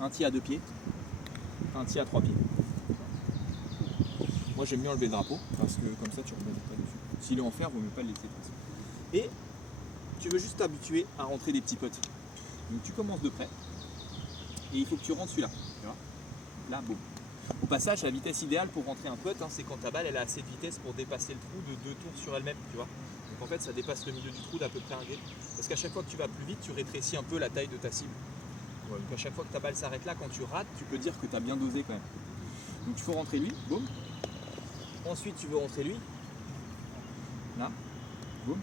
un tee à 2 pieds, un tee à 3 pieds. Moi j'aime bien enlever le drapeau parce que comme ça tu remets pas dessus. S'il est en fer, vaut mieux pas le laisser de toute façon. Et tu veux juste t'habituer à rentrer des petits putts. Donc tu commences de près et il faut que tu rentres celui-là. Tu vois, là, boum. Au passage, la vitesse idéale pour rentrer un putt, c'est quand ta balle elle a assez de vitesse pour dépasser le trou de 2 tours sur elle-même. Tu vois. Donc en fait, ça dépasse le milieu du trou d'à peu près un gré. Parce qu'à chaque fois que tu vas plus vite, tu rétrécis un peu la taille de ta cible. Ouais, donc à chaque fois que ta balle s'arrête là, quand tu rates, tu peux dire que tu as bien dosé quand même. Donc il faut rentrer lui, boum. Ensuite, tu veux rentrer lui, là, boum.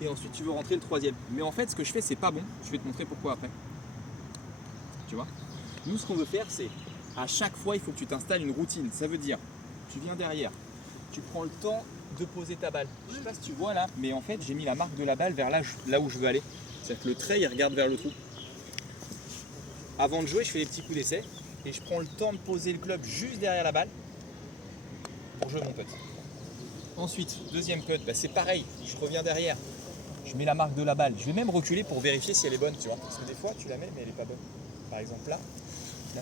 Et ensuite, tu veux rentrer le troisième. Mais en fait, ce que je fais, c'est pas bon. Je vais te montrer pourquoi après. Tu vois. Nous, ce qu'on veut faire, c'est à chaque fois, il faut que tu t'installes une routine. Ça veut dire, tu viens derrière, tu prends le temps de poser ta balle. Je sais pas si tu vois là, mais en fait, j'ai mis la marque de la balle vers là où je veux aller. C'est-à-dire que le trait, il regarde vers le trou. Avant de jouer, je fais les petits coups d'essai et je prends le temps de poser le club juste derrière la balle pour jouer mon putt. Ensuite, deuxième putt, c'est pareil, je reviens derrière, je mets la marque de la balle. Je vais même reculer pour vérifier si elle est bonne, tu vois. Parce que des fois, tu la mets, mais elle n'est pas bonne. Par exemple là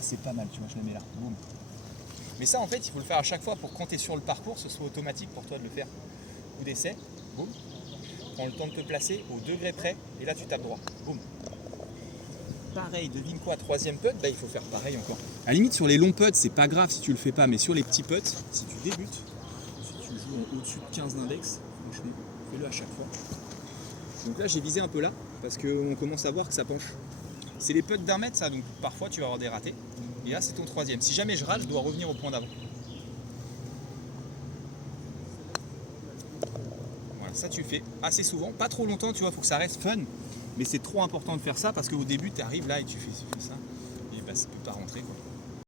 c'est pas mal, tu vois, je la mets là. Boum. Mais ça, en fait, il faut le faire à chaque fois pour que quand tu es sur le parcours, ce soit automatique pour toi de le faire. Coup d'essai, boum. Prends le temps de te placer au degré près et là, tu tapes droit. Boum. Pareil, devine quoi, troisième putt, il faut faire pareil encore. À la limite, sur les longs putts, c'est pas grave si tu le fais pas, mais sur les petits putts, si tu débutes, si tu joues au-dessus de 15 d'index, franchement, fais-le à chaque fois. Donc là, j'ai visé un peu là, parce qu'on commence à voir que ça penche. C'est les putts d'1 mètre, ça, donc parfois tu vas avoir des ratés. Et là, c'est ton troisième. Si jamais je rate, je dois revenir au point d'avant. Voilà, ça tu fais assez souvent, pas trop longtemps, tu vois, il faut que ça reste fun. Mais c'est trop important de faire ça parce qu'au début, tu arrives là et tu fais ça. Et ça peut pas rentrer, quoi.